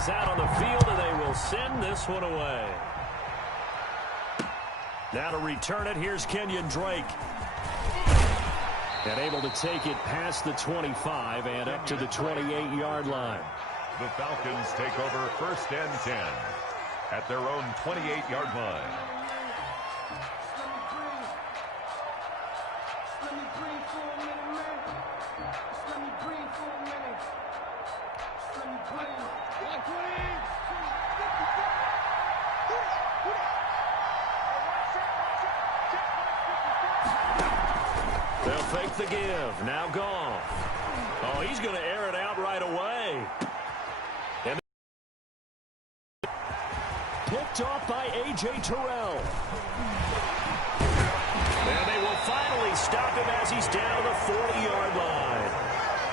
He's out on the field, and they will send this one away. Now to return it, here's Kenyon Drake. And able to take it past the 25 and up to the 28-yard line. The Falcons take over 1st and 10 at their own 28-yard line. They'll fake the give. Now Goff. Oh, he's going to air it out right away. And picked off by A.J. Terrell. And they will finally stop him as he's down to the 40-yard line.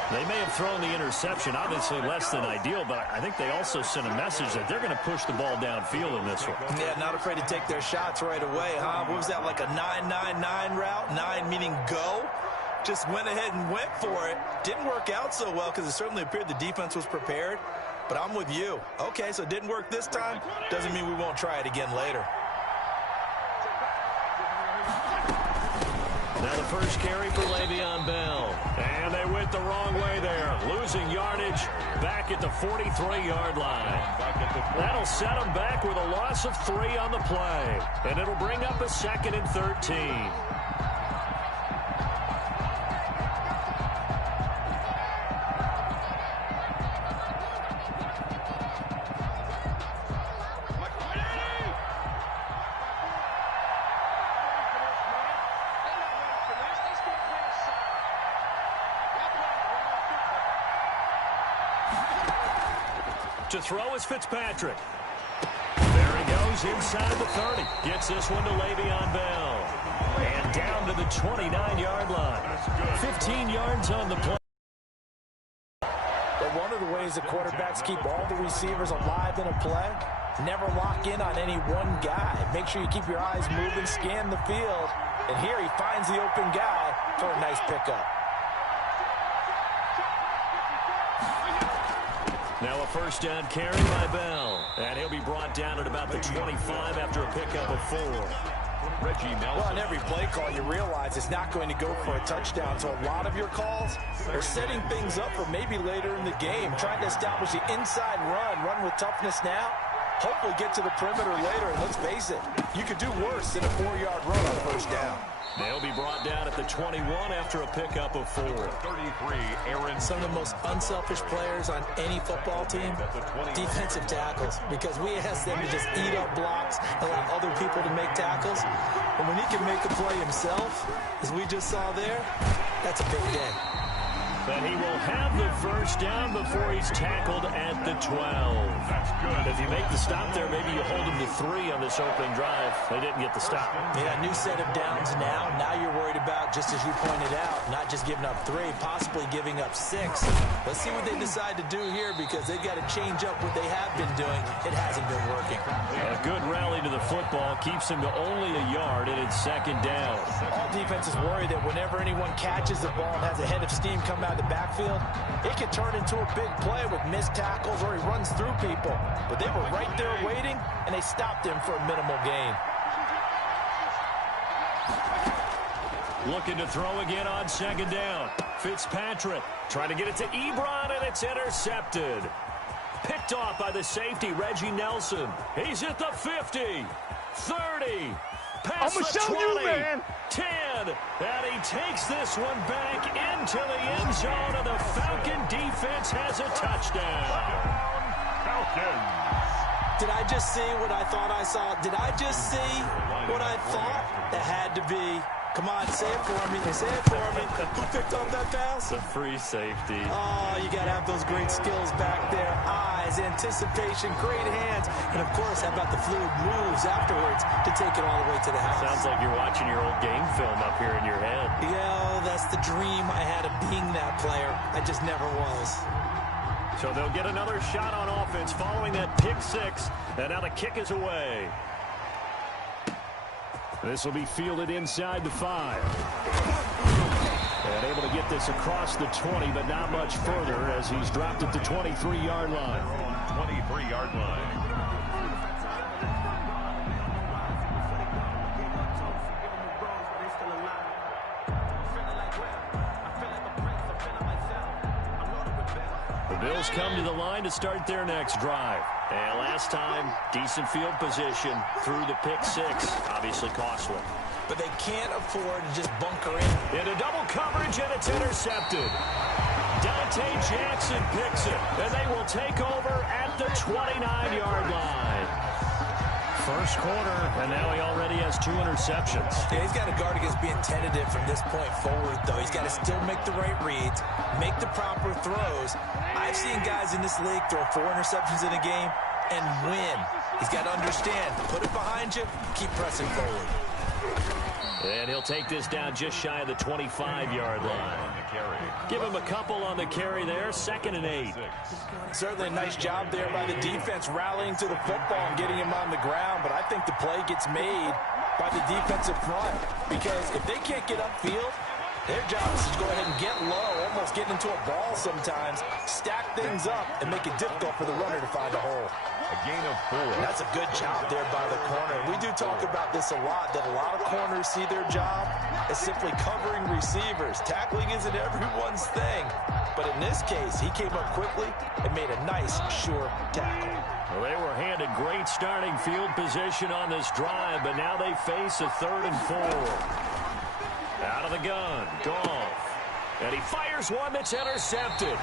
They may have thrown the interception, obviously less than ideal, but I think they also sent a message that they're going to push the ball downfield in this one. Yeah, not afraid to take their shots right away, huh? What was that, like a 9-9-9 route? 9 meaning go? Just went ahead and went for it. Didn't work out so well because it certainly appeared the defense was prepared. But I'm with you. Okay, so it didn't work this time. Doesn't mean we won't try it again later. Now the first carry for Le'Veon Bell. And they went the wrong way there. Losing yardage back at the 43-yard line. That'll set them back with a loss of 3 on the play. And it'll bring up a 2nd and 13. To throw is Fitzpatrick. There he goes inside the 30. Gets this one to Le'Veon Bell. And down to the 29-yard line. 15 yards on the play. But one of the ways the quarterbacks keep all the receivers alive in a play, never lock in on any one guy. Make sure you keep your eyes moving, scan the field. And here he finds the open guy for a nice pickup. Now a first down carry by Bell. And he'll be brought down at about the 25 after a pickup of 4. Reggie Nelson. Well, on every play call, you realize it's not going to go for a touchdown. So a lot of your calls are setting things up for maybe later in the game, trying to establish the inside run with toughness now. Hopefully get to the perimeter later. And let's face it, you could do worse than a 4-yard run on first down. They'll be brought down at the 21 after a pickup of 4. 33, Aaron. Some of the most unselfish players on any football team, defensive tackles, because we ask them to just eat up blocks, allow other people to make tackles. But when he can make a play himself, as we just saw there, that's a big day. But he will have the first down before he's tackled at the 12. That's good. If you make the stop there, maybe you hold him to 3 on this opening drive. They didn't get the stop. Yeah, new set of downs now. Now you're worried about, just as you pointed out, not just giving up 3, possibly giving up 6. Let's see what they decide to do here, because they've got to change up what they have been doing. It hasn't been working. A good rally to the football keeps him to only a yard, and it's 2nd down. All defenses worry that whenever anyone catches the ball and has a head of steam come out of the backfield, it can turn into a big play with missed tackles or he runs through people. But they were right there waiting, and they stopped him for a minimal gain. Looking to throw again on 2nd down. Fitzpatrick trying to get it to Ebron, and it's intercepted. Picked off by the safety, Reggie Nelson. He's at the 50, 30, past the 20, 10, and he takes this one back into the end zone, and the Falcon defense has a touchdown. Falcons. Did I just see what I thought I saw? Did I just see what I thought? That had to be. Come on, say it for me. Say it for me. Who picked up that pass? The free safety. Oh, you got to have those great skills back there. Eyes, anticipation, great hands. And, of course, how about the fluid moves afterwards to take it all the way to the house? Sounds like you're watching your old game film up here in your head. Yeah, that's the dream I had of being that player. I just never was. So they'll get another shot on offense following that pick 6. And now the kick is away. This will be fielded inside the 5. And able to get this across the 20, but not much further as he's dropped at the 23-yard line. 23-yard line. Bills come to the line to start their next drive. And last time, decent field position through the pick six. Obviously costly. But they can't afford to just bunker in. Into double coverage, and it's intercepted. Dante Jackson picks it, and they will take over at the 29-yard line. First quarter, and now he already has 2 interceptions. Yeah, he's got to guard against being tentative from this point forward, though. He's got to still make the right reads, make the proper throws. I've seen guys in this league throw 4 interceptions in a game and win. He's got to understand, put it behind you, keep pressing forward. And he'll take this down just shy of the 25-yard line. Give him a couple on the carry there, 2nd and 8. Certainly a nice job there by the defense rallying to the football and getting him on the ground, but I think the play gets made by the defensive front because if they can't get upfield, their job is to go ahead and get low, almost get into a ball sometimes, stack things up, and make it difficult for the runner to find a hole. A gain of 4. That's a good job there by the corner. We do talk about this a lot, that a lot of corners see their job as simply covering receivers. Tackling isn't everyone's thing. But in this case, he came up quickly and made a nice, sure tackle. Well, they were handed great starting field position on this drive, but now they face a 3rd and 4. Out of the gun, Goff. And he fires one that's intercepted.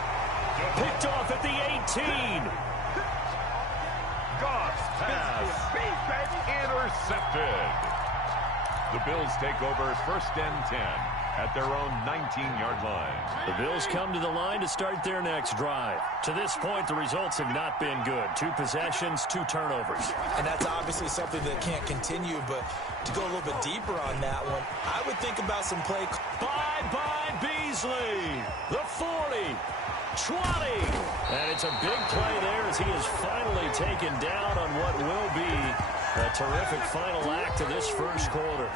Picked off at the 18. Goff's pass intercepted. The Bills take over 1st and 10 at their own 19-yard line. The Bills come to the line to start their next drive. To this point, the results have not been good. 2 possessions, 2 turnovers. And that's obviously something that can't continue, but to go a little bit deeper on that one, I would think about some play. Bye-bye, Beasley. The 40. 20. And it's a big play there as he is finally taken down on what will be a terrific final act of this first quarter.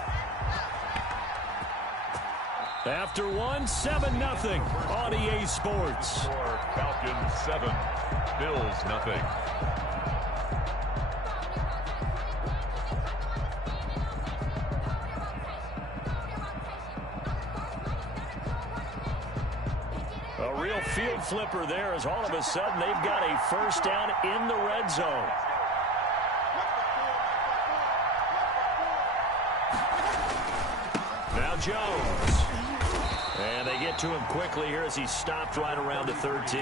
After 1, 7-0 on EA Sports. Falcons 7, Bills nothing. A real field flipper there as all of a sudden they've got a first down in the red zone. Now Jones. And they get to him quickly here as he stopped right around the 13.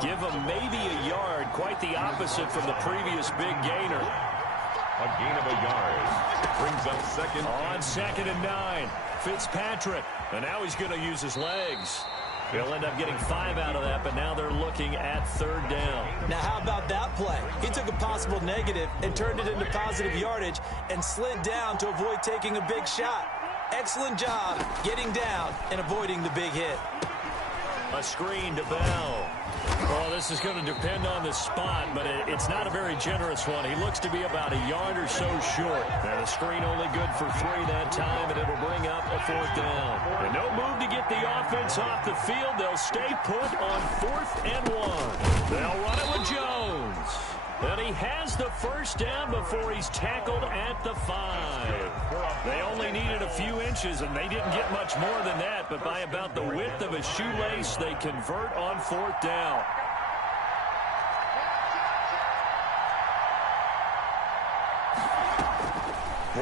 Give him maybe a yard, quite the opposite from the previous big gainer. A gain of a yard. Brings up 2nd. On 2nd and 9. Fitzpatrick. And now he's going to use his legs. He'll end up getting 5 out of that, but now they're looking at 3rd down. Now, how about that play? He took a possible negative and turned it into positive yardage and slid down to avoid taking a big shot. Excellent job getting down and avoiding the big hit. A screen to Bell. Well, this is going to depend on the spot, but it's not a very generous one. He looks to be about a yard or so short. And the screen only good for 3 that time, and it'll bring up a 4th down. And no move to get the offense off the field. They'll stay put on 4th and 1. They'll run it with Jones. And he has the first down before he's tackled at the 5. They only needed a few inches, and they didn't get much more than that. But by about the width of a shoelace, they convert on 4th down.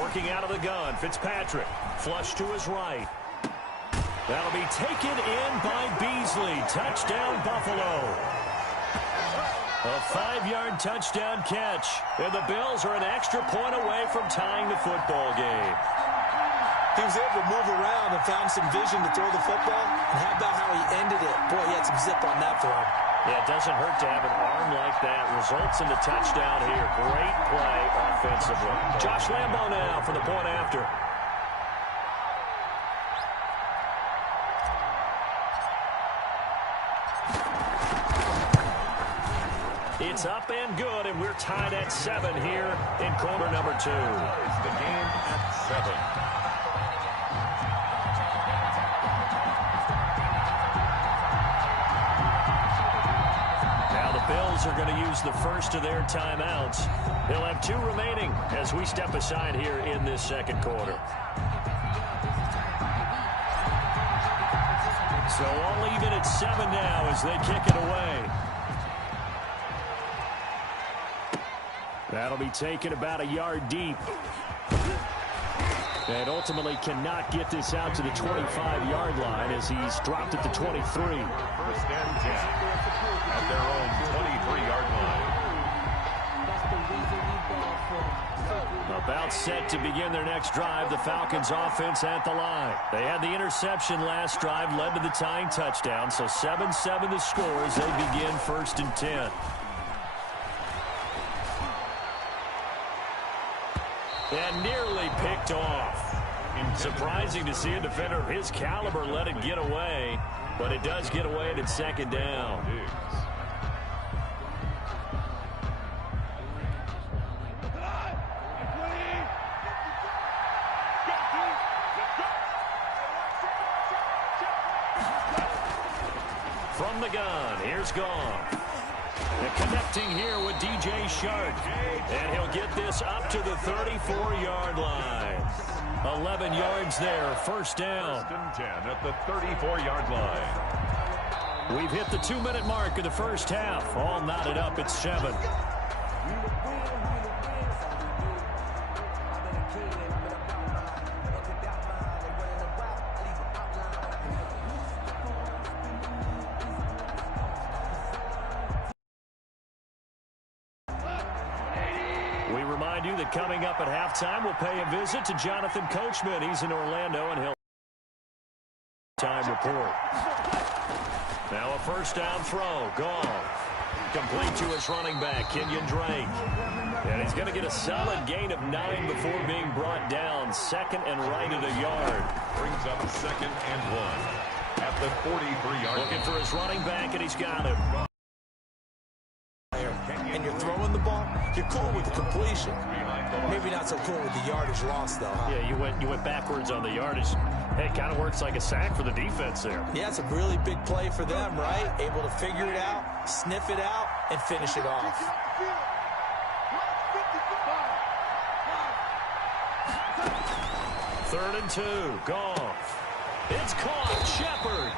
Working out of the gun, Fitzpatrick. Flush to his right. That'll be taken in by Beasley. Touchdown, Buffalo. A 5-yard touchdown catch. And the Bills are an extra point away from tying the football game. He was able to move around and found some vision to throw the football. And how about how he ended it? Boy, he had some zip on that throw. Yeah, it doesn't hurt to have an arm like that. Results in the touchdown here. Great play offensively. Josh Lambo now for the point after. It's up and good, and we're tied at 7 here in quarter number 2. The game at 7. Bills are going to use the first of their timeouts. They'll have 2 remaining as we step aside here in this second quarter. So all even at 7 now as they kick it away. That'll be taken about a yard deep. And ultimately cannot get this out to the 25-yard line as he's dropped at the 23. First and 10 at their own 23-yard line. About set to begin their next drive. The Falcons offense at the line. They had the interception last drive, led to the tying touchdown. So 7-7 the score as they begin 1st and 10. And nearly picked off. Surprising to see a defender of his caliber let it get away, but it does get away at 2nd down. From the gun, here's Goff. They're connecting here with DJ Shark. And he'll get this up to the 34-yard line. 11 yards there, 1st down. 1st and 10 at the 34-yard line. We've hit the 2-minute mark of the first half. All knotted up at 7. We remind you that coming up at halftime, we'll pay a visit to Jonathan Coachman. He's in Orlando, and he'll time report. Now a 1st down throw. Goff. Complete to his running back, Kenyon Drake. And he's going to get a solid gain of 9 before being brought down. 2nd and right at a yard. Brings up 2nd and 1 at the 43-yard line. Looking for his running back, and he's got him. And you're throwing the ball, you're cool with the completion. Maybe not so cool with the yardage loss, though, huh? Yeah, you went backwards on the yardage. Hey, it kind of works like a sack for the defense there. Yeah, it's a really big play for them, right? Able to figure it out, sniff it out, and finish it off. 3rd and 2. Goff. It's caught. Shepard.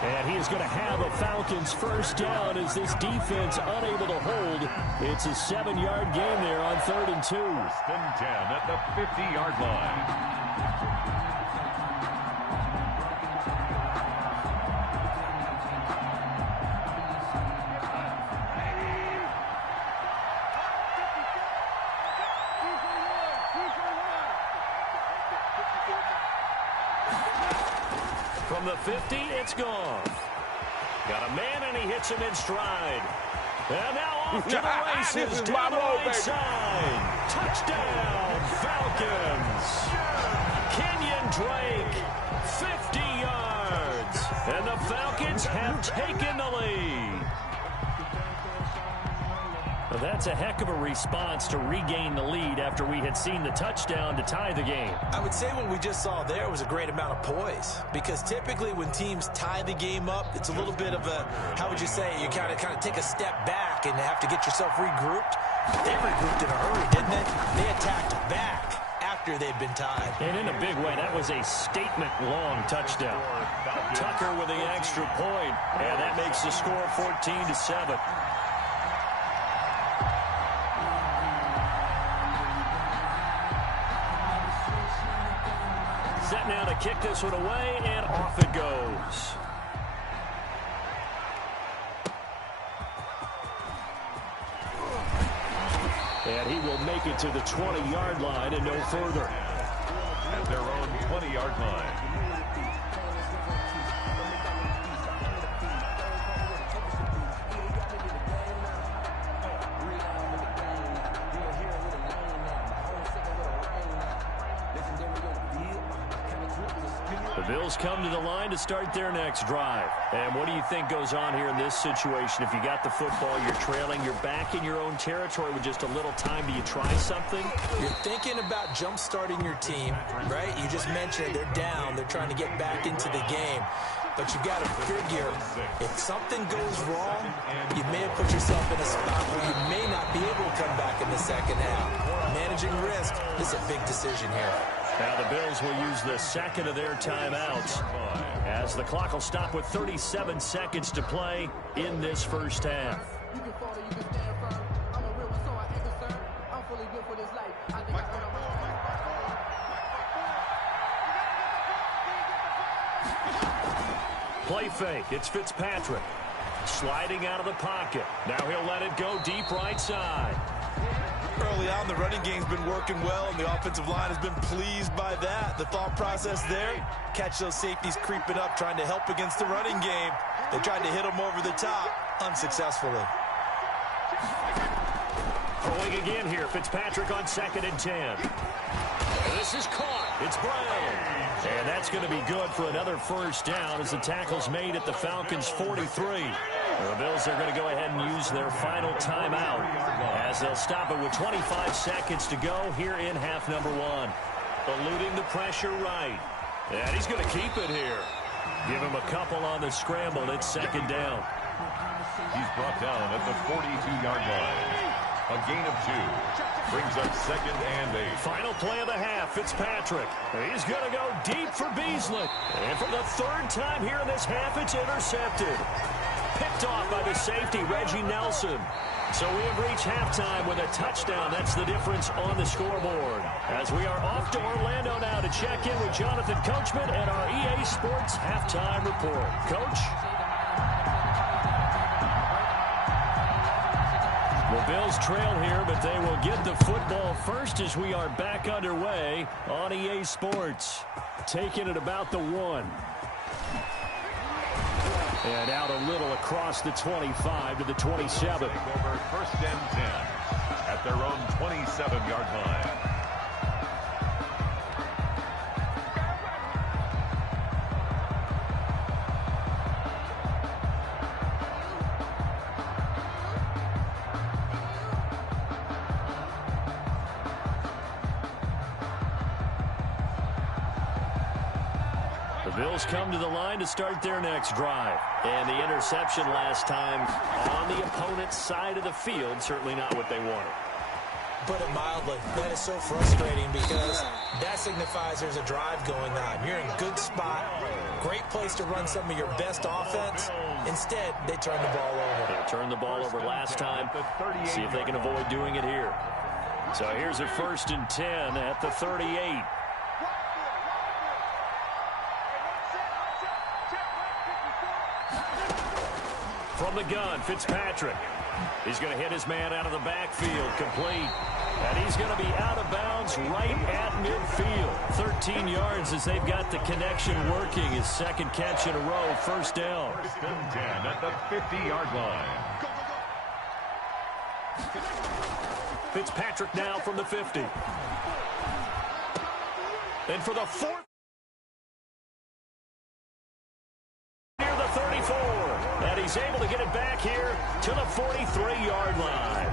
And he is going to have a Falcons 1st down as this defense unable to hold. It's a 7-yard gain there on 3rd and 2. 1st and 10 at the 50-yard line. From the 50, it's Goff. Got a man, and he hits him in stride. And now off to the races down the right side. Touchdown, Falcons. Kenyon Drake, 50 yards. And the Falcons have taken the lead. Well, that's a heck of a response to regain the lead after we had seen the touchdown to tie the game. I would say what we just saw there was a great amount of poise, because typically when teams tie the game up, it's a little bit of a, how would you say, you kind of take a step back and have to get yourself regrouped. They regrouped in a hurry, didn't they? They attacked back after they'd been tied. And in a big way, that was a statement-long touchdown. Tucker with the extra point, and that makes the score 14-7. Set now to kick this one away, and off it goes. And he will make it to the 20-yard line and no further. At their own 20-yard line. The Bills come to the line to start their next drive. And what do you think goes on here in this situation? If you got the football, you're trailing, you're back in your own territory with just a little time. Do you try something? You're thinking about jump-starting your team, right? You just mentioned they're down. They're trying to get back into the game. But you've got to figure, if something goes wrong, you may have put yourself in a spot where you may not be able to come back in the second half. Managing risk is a big decision here. Now the Bills will use the second of their timeouts as the clock will stop with 37 seconds to play in this first half. You can fall or you can stand firm. I'm a real one, so I ain't concerned. I'm fully built for this life. I think I put on my Play fake. It's Fitzpatrick. Sliding out of the pocket. Now he'll let it go deep right side. Early on, the running game's been working well, and the offensive line has been pleased by that. The thought process there, catch those safeties creeping up, trying to help against the running game. They tried to hit them over the top, unsuccessfully. Throwing again here, Fitzpatrick on 2nd and 10. This is caught. It's Brown. And that's going to be good for another first down as the tackle's made at the Falcons' 43. The Bills are going to go ahead and use their final timeout as they'll stop it with 25 seconds to go here in half number 1. Eluding the pressure right. And he's going to keep it here. Give him a couple on the scramble. It's 2nd down. He's brought down at the 42-yard line. A gain of 2. Brings up 2nd and 8. Final play of the half, Fitzpatrick. He's going to go deep for Beasley. And for the 3rd time here in this half, it's intercepted. Picked off by the safety, Reggie Nelson. So we have reached halftime with a touchdown. That's the difference on the scoreboard. As we are off to Orlando now to check in with Jonathan Coachman and our EA Sports Halftime Report. Coach? The Bills trail here, but they will get the football first as we are back underway on EA Sports. Taking it about the 1. And out a little across the 25 to the 27. Over 1st and 10 at their own 27-yard line. Bills come to the line to start their next drive. And the interception last time on the opponent's side of the field, certainly not what they wanted. Put it mildly, that is so frustrating because that signifies there's a drive going on. You're in a good spot, great place to run some of your best offense. Instead, they turn the ball over. They turned the ball over last time. See if they can avoid doing it here. So here's a 1st and 10 at the 38. From the gun, Fitzpatrick. He's going to hit his man out of the backfield, complete. And he's going to be out of bounds right at midfield. 13 yards as they've got the connection working. His 2nd catch in a row, 1st down. 1st and 10 at the 50-yard line. Fitzpatrick now from the 50. And for the 4th. Near the 34. And he's able to get it back here to the 43-yard line.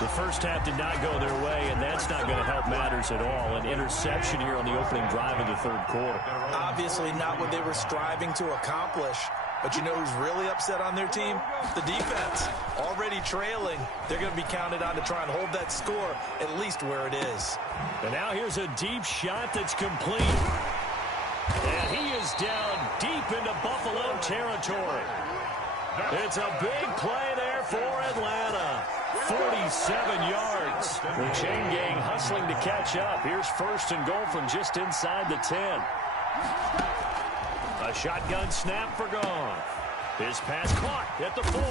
The first half did not go their way, and that's not going to help matters at all. An interception here on the opening drive of the 3rd quarter. Obviously not what they were striving to accomplish. But you know who's really upset on their team? The defense. Already trailing. They're going to be counted on to try and hold that score at least where it is. And now here's a deep shot that's complete. And he is down deep into Buffalo territory. It's a big play there for Atlanta. 47 yards. The chain gang hustling to catch up. Here's 1st and goal from just inside the 10. A shotgun snap for Goff. His pass caught at the 4.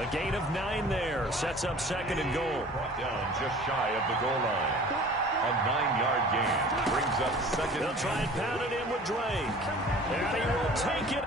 A gain of 9 there. Sets up 2nd and goal. Brought down just shy of the goal line. A 9-yard gain. Brings up 2nd. They'll try and pound it in with Drake. And he will take it.